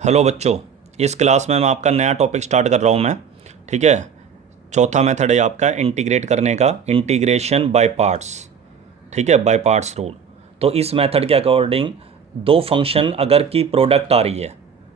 Hello बच्चों। इस class में मैं आपका नया टॉपिक स्टार्ट कर रहा हूँ मैं। ठीक है। चौथा मेथड है आपका इंटीग्रेट करने का, इंटीग्रेशन बाय पार्ट्स। ठीक है, बाय पार्ट्स रूल। तो इस मेथड के अकॉर्डिंग दो फंक्शन अगर की प्रोडक्ट आ रही है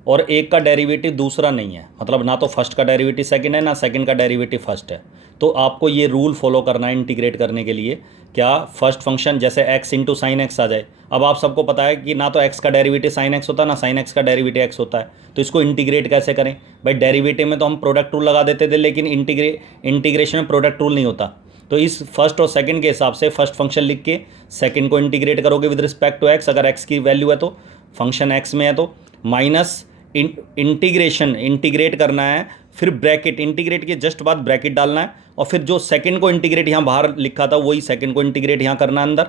और एक का डेरिवेटिव दूसरा नहीं है, मतलब ना तो फर्स्ट का डेरिवेटिव सेकंड है ना सेकंड का डेरिवेटिव फर्स्ट है, तो आपको ये रूल फॉलो करना है इंटीग्रेट करने के लिए। क्या फर्स्ट फंक्शन जैसे x इंटू साइन एक्स आ जाए। अब आप सबको पता है कि ना तो x का डेरिवेटिव साइन एक्स होता है ना साइन एक्स का डेरिवेटिव x होता है, तो इसको इंटीग्रेट कैसे करें। भाई डेरिवेटिव में तो हम प्रोडक्ट रूल लगा देते थे, लेकिन इंटीग्रेशन में प्रोडक्ट रूल नहीं होता। तो इस फर्स्ट और सेकंड के हिसाब से फर्स्ट फंक्शन लिख के सेकंड को इंटीग्रेट करोगे विद रिस्पेक्ट टू एक्स, अगर एक्स की वैल्यू है तो फंक्शन एक्स में है तो माइनस इंटीग्रेशन इंटीग्रेट करना है, फिर ब्रैकेट इंटीग्रेट के जस्ट बाद ब्रैकेट डालना है, और फिर जो सेकंड को इंटीग्रेट यहाँ बाहर लिखा था वही सेकंड को इंटीग्रेट यहाँ करना है अंदर,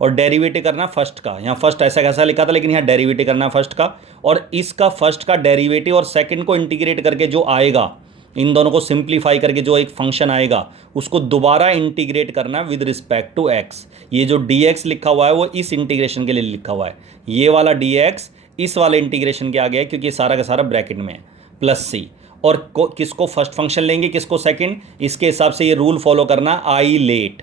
और डेरिवेटिव करना फर्स्ट का। यहाँ फर्स्ट ऐसा कैसा लिखा था, लेकिन यहाँ डेरिवेटिव करना है फर्स्ट का, और इसका फर्स्ट का डेरिवेटिव और सेकंड को इंटीग्रेट करके जो आएगा, इन दोनों को सिंप्लीफाई करके जो एक फंक्शन आएगा उसको दोबारा इंटीग्रेट करना है विद रिस्पेक्ट टू एक्स। ये जो डी एक्स लिखा हुआ है वो इस इंटीग्रेशन के लिए लिखा हुआ है, ये वाला डी एक्स इस वाले इंटीग्रेशन के आगे है, क्योंकि सारा का सारा ब्रैकेट में है, प्लस सी। और किसको फर्स्ट फंक्शन लेंगे किसको सेकंड, इसके हिसाब से ये रूल फॉलो करना, आई लेट।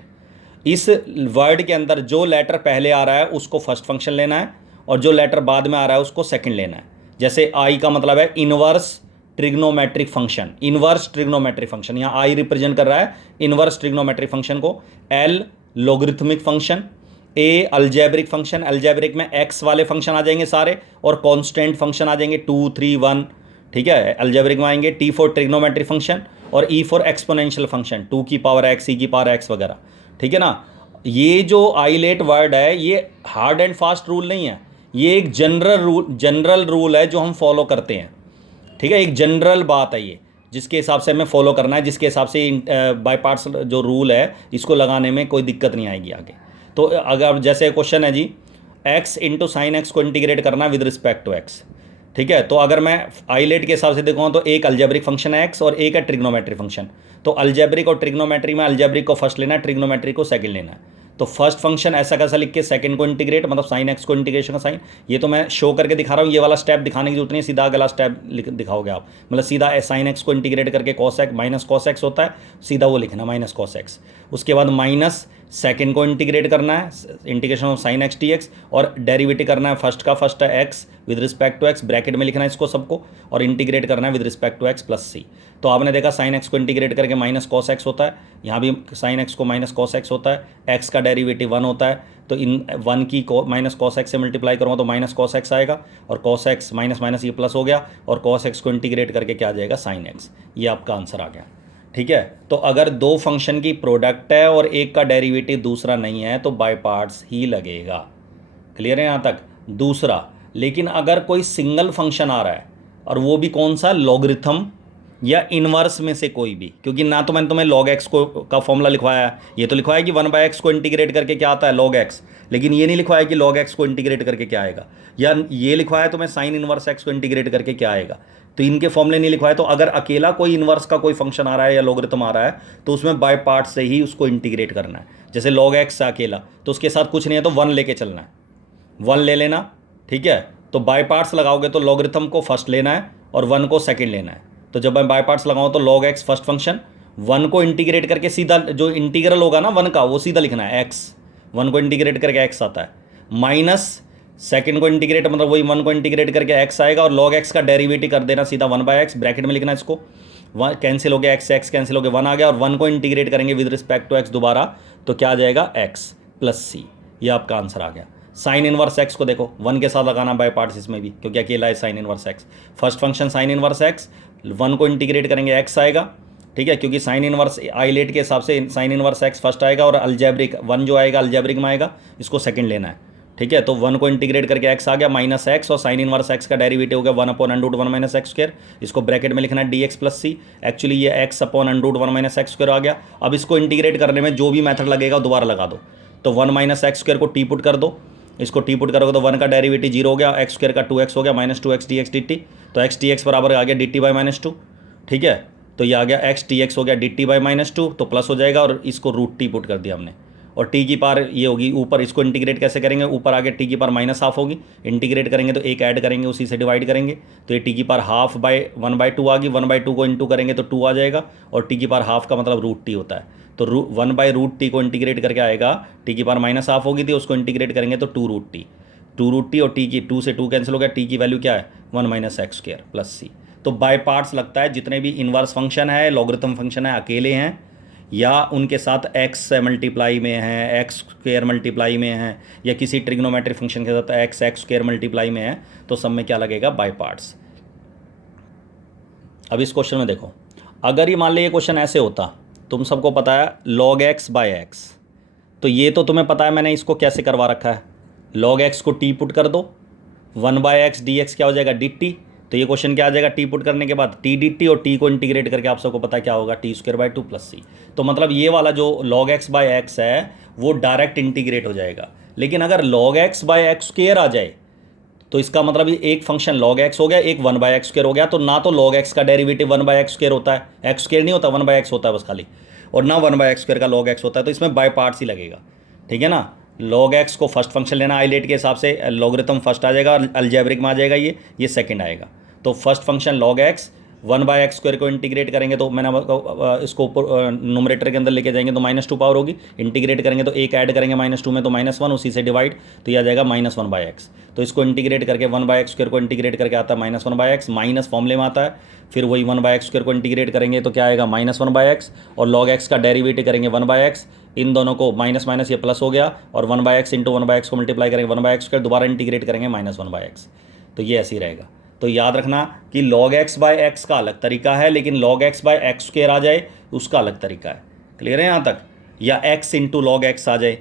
इस वर्ड के अंदर जो लेटर पहले आ रहा है उसको फर्स्ट फंक्शन लेना है, और जो लेटर बाद में आ रहा है उसको सेकंड लेना है। जैसे आई का मतलब है inverse trigonometric function, inverse trigonometric function, यहाँ आई रिप्रेजेंट कर रहा है इनवर्स ट्रिग्नोमेट्रिक फंक्शन को। एल लॉगरिथमिक फंक्शन, ए अलजेब्रिक फंक्शन, अलजेब्रिक में एक्स वाले फंक्शन आ जाएंगे सारे, और कांस्टेंट फंक्शन आ जाएंगे 2 3 1। ठीक है, अलजेब्रिक में आएंगे टी फॉर ट्रिग्नोमेट्रिक फंक्शन, और ई फॉर एक्सपोनेंशियल फंक्शन, 2 की पावर एक्स, ई की पावर एक्स वगैरह। ठीक है ना। ये जो आइलेट वर्ड है ये हार्ड एंड फास्ट रूल नहीं है, ये एक जनरल रूल है जो हम फॉलो करते हैं। ठीक है, एक जनरल बात है ये, जिसके हिसाब से हमें फॉलो करना है, जिसके हिसाब से बाय पार्ट्स जो रूल है इसको लगाने में कोई दिक्कत नहीं आएगी आगे। तो अगर जैसे क्वेश्चन है जी, एक्स इंटू साइन एक्स को इंटीग्रेट करना विद रिस्पेक्ट टू एक्स। ठीक है, तो अगर मैं आइलेट के हिसाब से देखूँ तो एक अलजेब्रिक फंक्शन है एक्स और एक है ट्रिग्नोमेट्रिक फंक्शन। तो अलजेब्रिक और ट्रिग्नोमेट्री में अलजेब्रिक को फर्स्ट लेना है, ट्रिग्नोमेट्री को सेकंड लेना है। तो फर्स्ट फंक्शन ऐसा कैसा लिख के सेकंड को इंटीग्रेट, मतलब साइन एक्स को इंटीग्रेशन का साइन, ये तो मैं शो करके दिखा रहा हूँ, ये वाला स्टेप दिखाने की जरूरत नहीं है, सीधा अगला स्टेप दिखाओगे आप, मतलब सीधा साइन एक्स को इंटीग्रेट करके cos x minus cos x होता है, सीधा वो लिखना माइनस कॉस एक्स। उसके बाद माइनस सेकंड को इंटीग्रेट करना है, integration of sine x t x, और डेरिवेटिव करना है फर्स्ट का, फर्स्ट है x with respect to x, bracket में लिखना है इसको सबको, और इंटीग्रेट करना है with respect to x plus c. तो आपने देखा साइन एक्स को इंटीग्रेट करके माइनस कॉस एक्स होता है, यहाँ भी साइन एक्स को माइनस कॉस एक्स होता है, एक्स का डेरिवेटिव 1 होता है, तो इन 1 की माइनस कॉस एक्स से मल्टीप्लाई करूँगा तो माइनस कॉस एक्स आएगा, और कॉस एक्स माइनस माइनस ये प्लस हो गया, और कॉस एक्स को इंटीग्रेट करके क्या आ जाएगा साइन एक्स। ये आपका आंसर आ गया। ठीक है, तो अगर दो फंक्शन की प्रोडक्ट है और एक का डेरिवेटिव दूसरा नहीं है तो बाय पार्ट्स ही लगेगा। क्लियर है यहाँ तक। दूसरा, लेकिन अगर कोई सिंगल फंक्शन आ रहा है और वो भी कौन सा, लॉगरिथम या इनवर्स में से कोई भी, क्योंकि ना तो मैंने तुम्हें लॉग एक्स को का फॉर्मूला लिखवाया है, ये तो लिखवाया कि 1/x को इंटीग्रेट करके क्या आता है लॉग एक्स, लेकिन ये नहीं लिखवाया कि लॉग एक्स को इंटीग्रेट करके क्या आएगा, या ये लिखवाया तुम्हें साइन इनवर्स एक्स को इंटीग्रेट करके क्या आएगा, तो इनके फॉर्मूले नहीं लिखवाए। तो अगर अकेला कोई इनवर्स का कोई फंक्शन आ रहा है या लॉगरिथम आ रहा है तो उसमें बाय पार्ट से ही उसको इंटीग्रेट करना है। जैसे लॉग एक्स से अकेला, तो उसके साथ कुछ नहीं है तो 1 लेके चलना है, 1 ले लेना। ठीक है, तो बाय पार्ट्स लगाओगे तो लॉगरिथम को फर्स्ट लेना है और 1 को सेकंड लेना है। तो जब मैं बाय पार्ट्स लगाऊँ तो लॉग एक्स फर्स्ट फंक्शन, 1 को इंटीग्रेट करके सीधा जो इंटीग्रल होगा ना 1 का वो सीधा लिखना है एक्स, 1 को इंटीग्रेट करके एक्स आता है, माइनस सेकंड को इंटीग्रेट मतलब वही 1 को इंटीग्रेट करके एक्स आएगा, और लॉग एक्स का डेरिवेटिव कर देना सीधा 1/x, ब्रैकेट में लिखना है इसको, 1 कैंसिल हो गया, एक्स एक्स कैंसिल हो गया, 1 आ गया, और 1 को इंटीग्रेट करेंगे विद रिस्पेक्ट टू एक्स दोबारा, तो क्या आ जाएगा एक्स प्लस सी। ये आपका आंसर आ गया। साइन इनवर्स एक्स को देखो 1 के साथ लगाना बाय पार्ट्स इसमें भी, क्योंकि अकेला है sine inverse x. First function sine inverse x, 1 को इंटीग्रेट करेंगे एक्स आएगा। ठीक है, क्योंकि साइन इनवर्स आइलेट के हिसाब से साइन इनवर्स एक्स फर्स्ट आएगा, और अलजेब्रिक 1 जो आएगा अलजेब्रिक में आएगा, इसको सेकंड लेना है। ठीक है, तो 1 को इंटीग्रेट करके एक्स आ गया माइनस एक्स, और साइन इनवर्स एक्स का डेरिवेटिव हो गया 1/√1 माइनस एक्स स्क्वायर, इसको ब्रैकेट में लिखना है डी एक्स प्लस सी। एक्चुअली ये x/√1 माइनस एक्स स्क्वायर आ गया। अब इसको इंटीग्रेट करने में जो भी मेथड लगेगा दोबारा लगा दो, तो 1 माइनस एक्स स्क्वायर को टी पुट कर दो, इसको टी पुट करोगे तो 1 का डेरिवेटिव 0 हो गया, एक्स स्क्वायर का 2x हो गया, minus 2x D x D T, तो एक्स टी एक्स बराबर आ गया डी टी बाई -2। ठीक है, तो ये आ गया एक्स टी एक्स हो गया डी टी बाई -2, तो प्लस हो जाएगा, और इसको रूट टी पुट कर दिया हमने, और टी की पावर ये होगी ऊपर, इसको इंटीग्रेट कैसे करेंगे, ऊपर आगे टी की पावर माइनस हाफ होगी, इंटीग्रेट करेंगे तो एक ऐड करेंगे उसी से डिवाइड करेंगे, तो ये टी की पावर हाफ बाय 1/2 आ गई, 1/2 को इंटू करेंगे तो 2 आ जाएगा, और टी की पावर हाफ का मतलब रूट टी होता है, तो 1/√t को इंटीग्रेट करके आएगा, टी की पावर माइनस हाफ होगी थी, उसको इंटीग्रेट करेंगे तो 2√t और टी की 2 से 2 कैंसिल हो गया, टी की वैल्यू क्या है 1 - x² प्लस सी। तो बाय पार्ट्स लगता है जितने भी इन्वर्स फंक्शन है, लॉगरिथम फंक्शन है, अकेले हैं या उनके साथ x से मल्टीप्लाई में है, x² मल्टीप्लाई में है, या किसी ट्रिग्नोमेट्रिक फंक्शन के साथ x² मल्टीप्लाई में है, तो सब में क्या लगेगा बाय पार्ट्स। अब इस क्वेश्चन में देखो, अगर ये मान लीजिए क्वेश्चन ऐसे होता, तुम सबको पता है log x बाय x, तो ये तो तुम्हें पता है मैंने इसको कैसे करवा रखा है, log x को t पुट कर दो, 1/x dx क्या हो जाएगा dt, तो ये क्वेश्चन क्या आ जाएगा, टी पुट करने के बाद टी dt, और टी को इंटीग्रेट करके आप सबको पता है क्या होगा t² / 2 प्लस सी। तो मतलब ये वाला जो log x बाय x है वो डायरेक्ट इंटीग्रेट हो जाएगा, लेकिन अगर log x बाय x² आ जाए तो इसका मतलब ये एक फंक्शन log x हो गया, एक 1/x² हो गया, तो ना तो log x का डेरिवेटिव 1/x² होता है, x² नहीं होता 1/x होता है बस खाली, और ना 1/x² का log x होता है, तो इसमें बाय पार्ट्स ही लगेगा, ठीक है ना। log x को फर्स्ट फंक्शन लेना आइलेट के हिसाब से, लॉगरिथम फर्स्ट आ जाएगा, अलजेब्रिक में आ जाएगा, ये सेकंड आएगा, तो first function log x 1/x² को इंटीग्रेट करेंगे तो मैंने इसको ऊपर नोमरेटर के अंदर लेके जाएंगे तो -2 पावर होगी, इंटीग्रेट करेंगे तो एक ऐड करेंगे -2 में तो -1, उसी से डिवाइड, तो ये आ जाएगा -1/x, तो इसको इंटीग्रेट करके 1/x² को इंटीग्रेट करके आता है -1/x, माइनस फॉर्मूले में आता है, फिर वही 1/x² को इंटीग्रेट करेंगे तो क्या आएगा -1/x, और log x का डेरिवेटिव करेंगे 1/x, इन दोनों को माइनस माइनस ये प्लस हो गया, और 1/x इंटू 1/x को मल्टीप्लाई करेंगे 1/x², दोबारा इंटीग्रेट करेंगे -1/x, तो ये ऐसे ही रहेगा। तो याद रखना कि log x बाय x का अलग तरीका है, लेकिन log x बाय x² आ जाए उसका अलग तरीका है, क्लियर है यहाँ तक, या x इंटू log x आ जाए,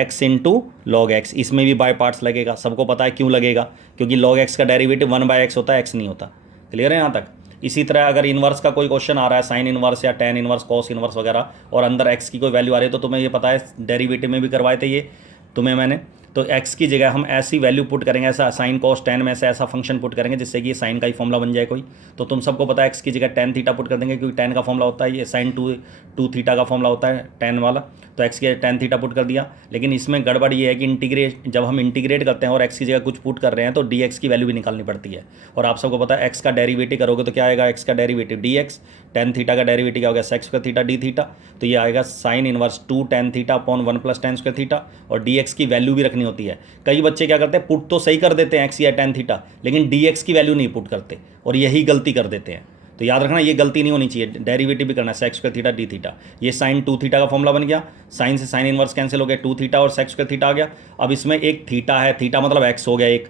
x इंटू log x, इसमें भी बाय पार्ट्स लगेगा, सबको पता है क्यों लगेगा, क्योंकि log x का डेरिवेटिव 1/x होता है, x नहीं होता, क्लियर है यहाँ तक। इसी तरह अगर इन्वर्स का कोई क्वेश्चन आ रहा है, साइन इन्वर्स या टेन इन्वर्स, कॉस इन्वर्स वगैरह, और अंदर x की कोई वैल्यू आ रही है, तो तुम्हें ये पता है डेरिवेटिव में भी करवाए थे ये तुम्हें मैंने, तो x की जगह हम ऐसी वैल्यू पुट करेंगे, ऐसा साइन कॉस टेन में से ऐसा फंक्शन पुट करेंगे जिससे कि साइन का ही फॉर्मूला बन जाए कोई, तो तुम सबको पता है x की जगह tan थीटा पुट कर देंगे, क्योंकि tan का फॉर्मूला होता है ये साइन टू थीटा का फॉर्मूला होता है tan वाला, तो x की tan थीटा पुट कर दिया। लेकिन इसमें गड़बड़ ये है कि जब हम इंटीग्रेट करते हैं और x की जगह कुछ पुट कर रहे हैं तो dx की वैल्यू भी निकालनी पड़ती है, और आप सबको पता है x का डेरिवेटिव करोगे तो क्या आएगा, x का डेरिवेटिव dx, tan थीटा का डेरिवेटिव क्या हो गया sec² थीटा d थीटा, तो ये आएगा sine inverse 2 tan theta upon 1 + tan² theta, और dx की वैल्यू भी रखनी होती है। कई बच्चे क्या करते हैं, पुट तो सही कर देते हैं x या tan थीटा, लेकिन dx की वैल्यू नहीं पुट करते, और यही गलती कर देते हैं, तो याद रखना ये गलती नहीं होनी चाहिए, डेरिवेटिव भी करना है sec² थीटा d थीटा, ये साइन 2 थीटा का फॉर्मूला बन गया, साइन से साइन इनवर्स कैंसिल हो गया, 2 थीटा और sec² थीटा आ गया। अब इसमें एक थीटा है, थीटा मतलब x हो गया एक,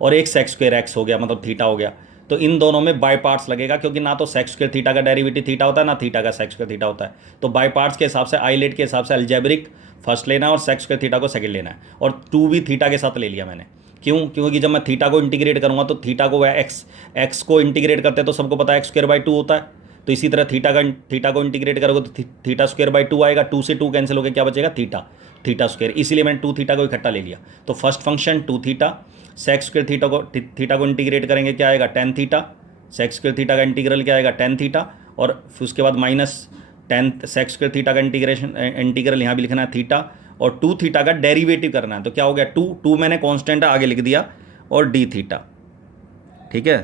और एक sec² x हो गया मतलब थीटा हो गया, तो इन दोनों में बाय पार्ट्स लगेगा, क्योंकि ना तो sec² थीटा का डेरिवेटिव थीटा होता है, ना थीटा का sec² थीटा होता है, तो बाय पार्ट्स के हिसाब से आइलेट के हिसाब से अलजेब्रिक फर्स्ट लेना है और sec² थीटा को सेकंड लेना है, और 2 भी थीटा के साथ ले लिया मैंने, क्यों, क्योंकि जब मैं थीटा को इंटीग्रेट करूंगा तो थीटा को एक्स को इंटीग्रेट करते हैं तो सबको पता है x²/2 होता है, तो इसी तरह थीटा को इंटीग्रेट करोगे तो थीटा²/2 आएगा, 2 से 2 कैंसिल होकर क्या बचेगा थीटा², इसीलिए मैंने 2 थीटा को इकट्ठा ले लिया, तो first function 2 theta, sec² theta को इंटीग्रेट करेंगे क्या आएगा tan थीटा, sec² थीटा का इंटीग्रल क्या आएगा tan थीटा, और फिर उसके बाद माइनस sec² थीटा का इंटीग्रल यहाँ भी लिखना है थीटा, और 2 थीटा का डेरिवेटिव करना है, तो क्या हो गया 2 मैंने कांस्टेंट आगे लिख दिया, और d थीटा, ठीक है,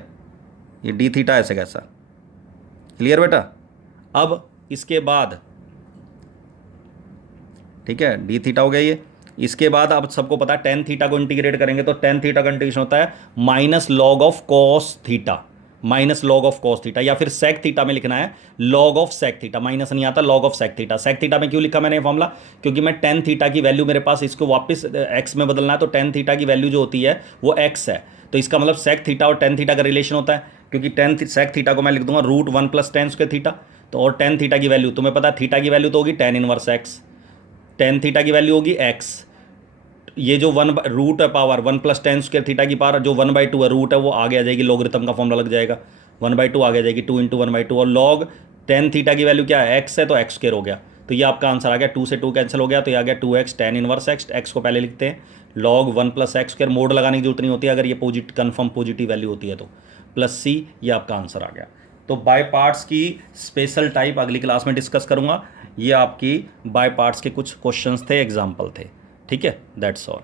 ये d थीटा ऐसे कैसा, क्लियर बेटा। अब इसके बाद ठीक है d थीटा हो गया ये, इसके बाद अब सबको पता है tan थीटा को इंटीग्रेट करेंगे तो tan थीटा का इंटीग्रेशन होता है -log of cos theta, -log of cos theta, या फिर sec थीटा में लिखना है log of sec theta, minus नहीं आता, log of sec theta. sec theta में क्यों लिखा मैंने फॉर्मूला, क्योंकि मैं tan थीटा की वैल्यू मेरे पास इसको वापस x में बदलना है, तो tan थीटा की वैल्यू जो होती है वो x है, तो इसका मतलब sec थीटा और tan थीटा का रिलेशन होता है, क्योंकि sec थीटा को मैं लिख दूंगा √1 + tan² थीटा, तो और tan थीटा की वैल्यू तुम्हें पता है, थीटा की वैल्यू तो होगी tan inverse x, tan theta की वैल्यू होगी x, ये जो रूट है पावर 1 + tan² थीटा की पावर जो 1/2 है, रूट है वो आगे आ जाएगी, लॉगरिथम का फॉर्मूला लग जाएगा, 1/2 आगे आ जाएगी, 2 × 1/2, और log tan थीटा की वैल्यू क्या है x है, तो x² हो गया, तो ये आपका आंसर आ गया, 2 से 2 कैंसिल हो गया, तो ये आ गया 2x tan इनवर्स x को पहले लिखते हैं, log 1 + x², मोड लगाने की जरूरत नहीं होती अगर ये कन्फर्म पॉजिटिव वैल्यू होती है तो, प्लस c, ये आपका आंसर आ गया। तो बाय पार्ट्स की स्पेशल टाइप अगली क्लास में डिस्कस करूँगा। ये आपकी बाय पार्ट्स के कुछ क्वेश्चंस थे, एग्जाम्पल थे। ठीक है, दैट्स ऑल।